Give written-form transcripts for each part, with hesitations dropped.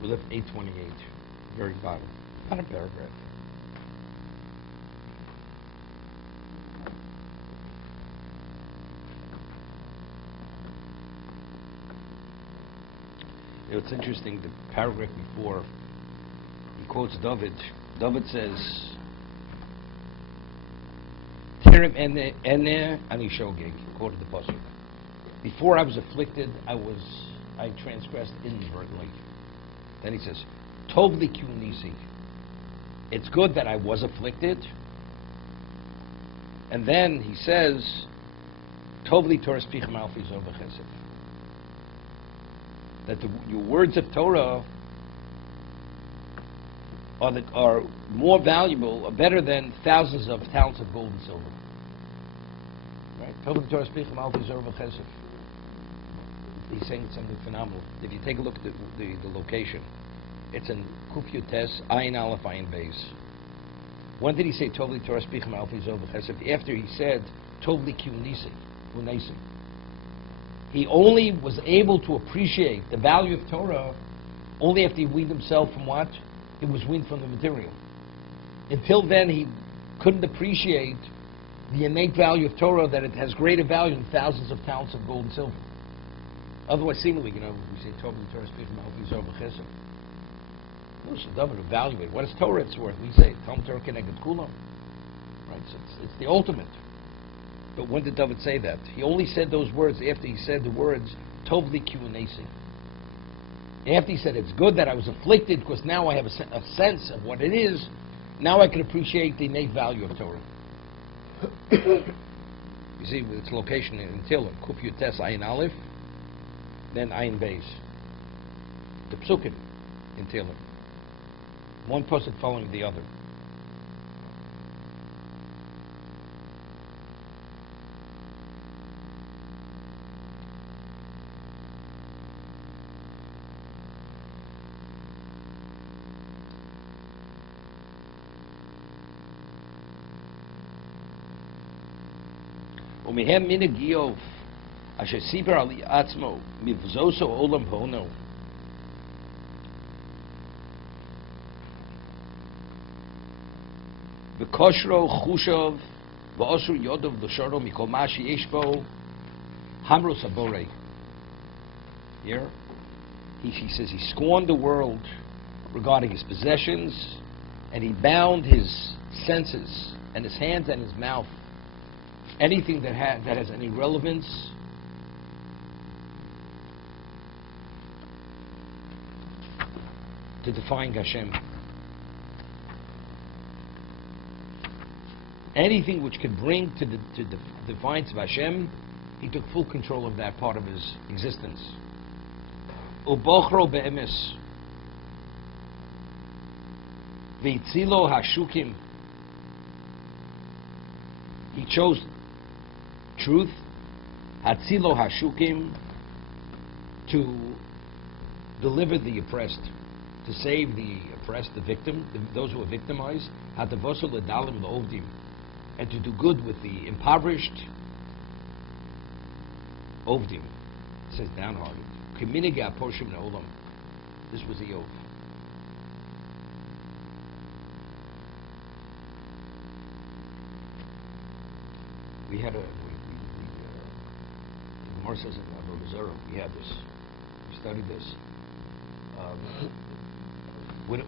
We left 828, very bottom. Not a paragraph. You know, it's interesting, the paragraph before, he quotes David. David says, Tirem ene ani shogeg, quoted the pasuk. Before I was afflicted, I transgressed inadvertently. Then he says, Tov li kunisi. It's good that I was afflicted. And then he says, Tov li Torah spichem alfi zov v'chesed. That your words of Torah are more valuable, or better than thousands of talents of gold and silver. Right? Tov li Torah spichem alfi zov v'chesed. He's saying something phenomenal. If you take a look at the location, it's in Kufyutes, Ayin Aleph, Ayin Beis. When did he say Tovli Torah Spichem Alfi Zov V'Chesed? After he said Tovli Kunisi, Unesi. He only was able to appreciate the value of Torah only after he weaned himself from what? He was weaned from the material. Until then, he couldn't appreciate the innate value of Torah, that it has greater value than thousands of talents of gold and silver. Otherwise, seemingly, we say Torah Spichem Alfi Zov V'Chesed. Moshe David evaluate what is Torah it's worth. We say Tom Torah Keneged Kulam, right? So it's the ultimate. But when did David say that? He only said those words after he said the words Tov li Kunesi. After he said it's good that I was afflicted because now I have a sense of what it is. Now I can appreciate the innate value of Torah. You see, with its location in Tillim, Kuf Yutes Ayin Aleph, then Ayin Beis. The Psukim in Tillim. One person following the other. ומהם מנהג איוב אשר סיפר על עצמו מבזוזו עולם הונו וכושרו חושוב ואוסר יודוב דשורו מכל מה שיש בו hamros abore. Here he says he scorned the world regarding his possessions, and he bound his senses and his hands and his mouth. Anything that has any relevance to defying Hashem. Anything which could bring to the defiance of Hashem, he took full control of that part of his existence. Ubochro be'emes v'itzilo hashukim. He chose truth, hatzilo hashukim, to deliver the oppressed, to save the oppressed, the victim, those who are victimized, hatavosol ledalim leovdim, and to do good with the impoverished. Ovdim, it says downhearted. Kiminiga portion olam. This was the oath. We had the Gemara says in Avodah Zarah, we had this. We studied this. The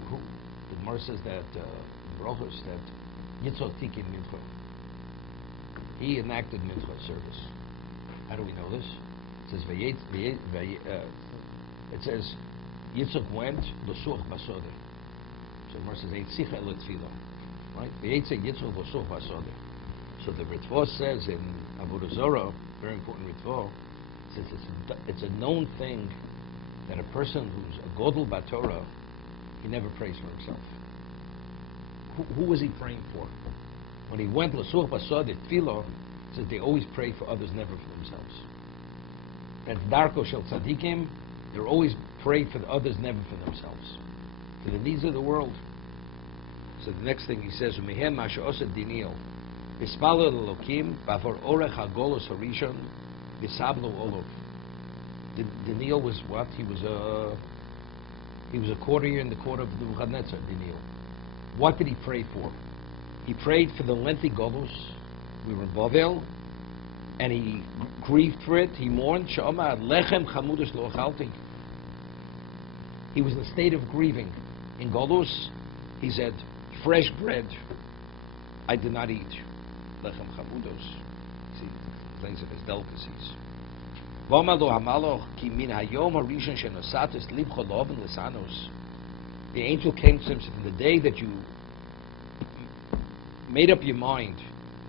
Gemara says that Brachos, that Yitzhak Tikim Mincha. He enacted Mincha service. How do we know this? It says Yitzhak went l'such basode. So the Gemara says Eitzicha el tefila, right? Yitzhak l'such basode. So the Ritva says in Avodah Zarah, very important Ritva, says it's a known thing that a person who's a Godel Batorah, he never prays for himself. Who was he praying for? When he went l'such basode tefillah, says they always pray for others, never for themselves. That's Darko Shel Tzadikim, they're always praying for the others, never for themselves. For the needs of the world. So the next thing he says, Umehem Masha Osed Diniel, Bispalo Elokim, Bavor Orech HaGolos Harishon, Bisablo Olov. Daniel was what? He was He was a courtier in the court of Nebuchadnezzar, Daniel. What did he pray for? He prayed for the lengthy Golus. We were in Bavel, and he grieved for it. He mourned. Shama lechem chamudus lo achalti. He was in a state of grieving. In Golus, he said, fresh bread I did not eat. Lechem chamudus. See, things of his delicacies. The angel came to him and said, from the day that you made up your mind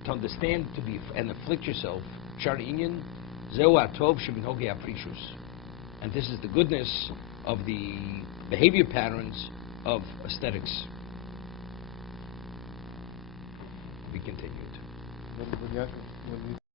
to understand to be and afflict yourself, and this is the goodness of the behavior patterns of aesthetics. We continued.